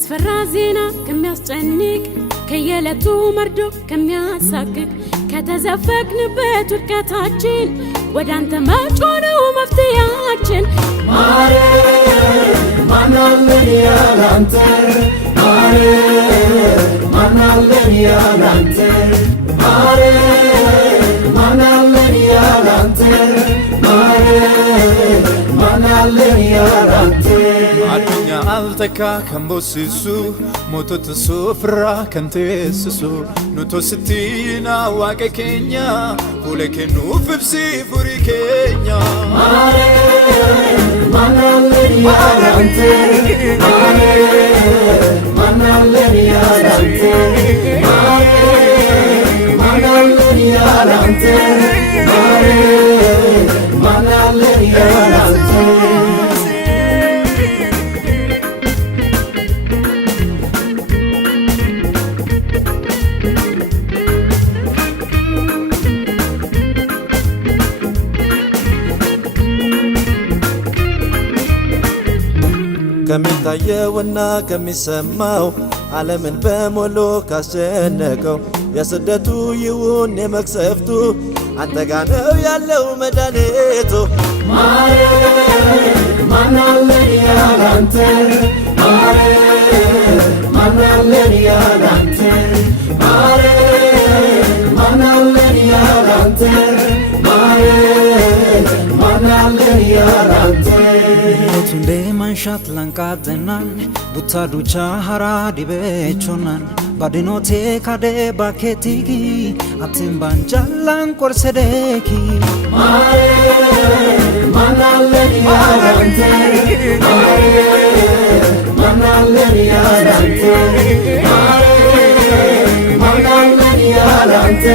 ከሚያስፈራ ዜና ከሚያስጨንቅ ከየለቱ መርዶ ከሚያሳቅቅ ከተዘፈቅንበት ውድቀታችን ወዳንተ መጮነው መፍትያችን ማናለን ያላንተ ማናለን ያላንተ ማናለን ያላንተ ማናለን ያላንተ አዱኛ አልተካ ከምቦስሱ ሞቶት ሶፍራ ከንቴስሱ ኑቶ ስቲና ዋቀ ኬኛ ሁለከኑ ፍብሲ ፉሪ ኬኛ ማናለን ያላንተ ማናለን ያላንተ ማናለን ያላንተ ማናለን ያላንተ ከሚታየውና ከሚሰማው ዓለምን በሞሎ ካስጨነቀው የስደቱ ይሁን የመቅሰፍቱ አንተ ጋ ነው ያለው መድኃኒቱ ማናለን ያላንተ ማናለን ያላንተ ማናለን ያላንተ ማናለን ያላንተ ቱንዴ ማንሻት ላንቃዘናን ቡታ ዱቻ ሀራ ዲቤቾናን ባድኖቴ ካዴ ባኬቲጊ አትን ባንጃላን ቆርሰዴኪ ማናለን ያላንተ ማናለን ያላንተ ማናለን ያላንተ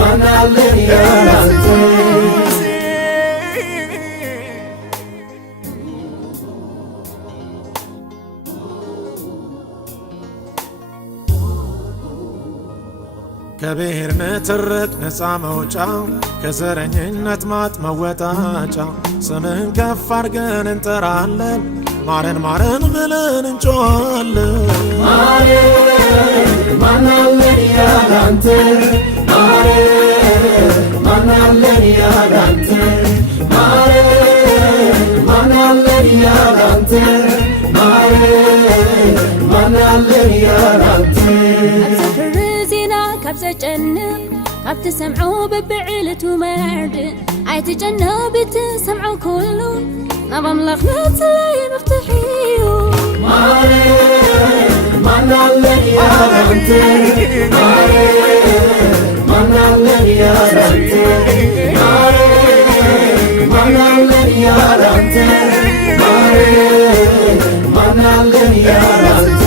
ማናለን ያላንተ ከብሔር ንትርክ ነፃ መውጫ ከዘረኝነት ማጥ መወጣጫ ስምህን ከፍ አድርገን እንጠራለን ማረን ማረን ብለን እንጮኻለን ማናለን ያላንተ ማናለን ያላንተ ማናለን ያላንተ ማናለን ያላንተ كابتجنب كابتسمعوا ببعيلة مرد عيتجنب بتسمعوا كله نظام لخنات اللي مفتحيو maanaለን ያላንተ maanaለን ያላንተ maanaለን ያላንተ maanaለን ያላንተ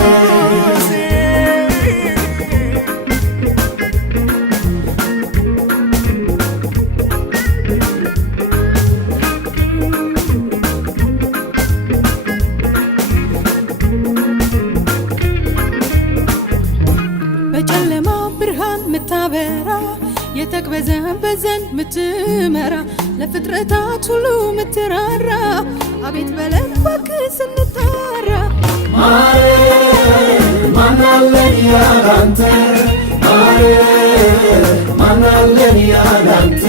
የተቅበዘበዘን ምትመራ ለፍጥረታት ሁሉ ምትራራ አቤት በለን እባክህ ስንጣራ ማናለን ያላንተ ማናለን ያላንተ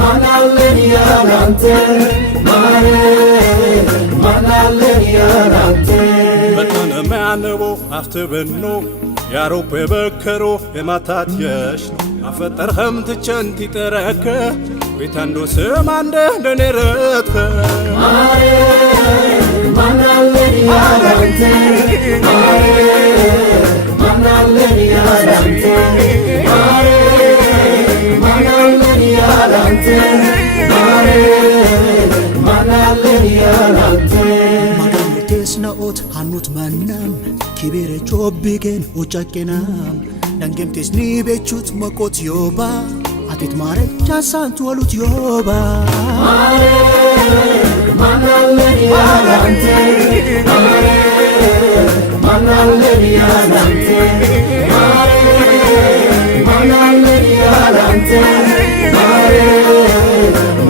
ማናለን ያላንተ ማናለን ያላንተ በተነ ማነቦ አፍተበኖ ያሮፕ በከሮ የማታት የሽ አፈጠርህም ትቸንቲ ተረከ ቤታንዶ ሰማንደ ደነረተ ማናለን ያላንተ ማናለን ያላንተ ማናለን ያላንተ ማናለን ያላንተ ማዳምቴስናኦት ሃኑት መናም ኪቤሬ ጮቢጌን ኡጫቄናም ደንገምቴስኒ ቤቹት መቆት ዮባ አቴት ማረግ ቻሳንት ወሉት ዮባ ማናለን ያላንተ ማናለን ያላንተ ማናለን ያላንተ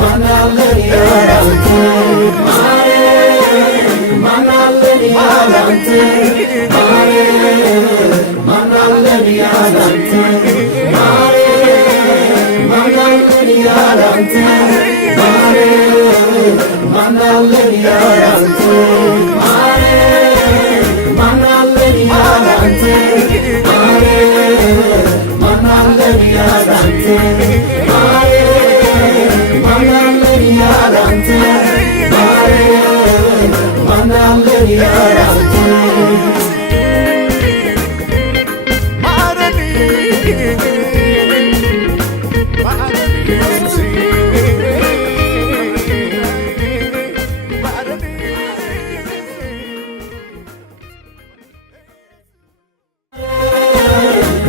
ማናለን ያላንተ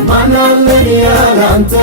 ማናለን ያላንተ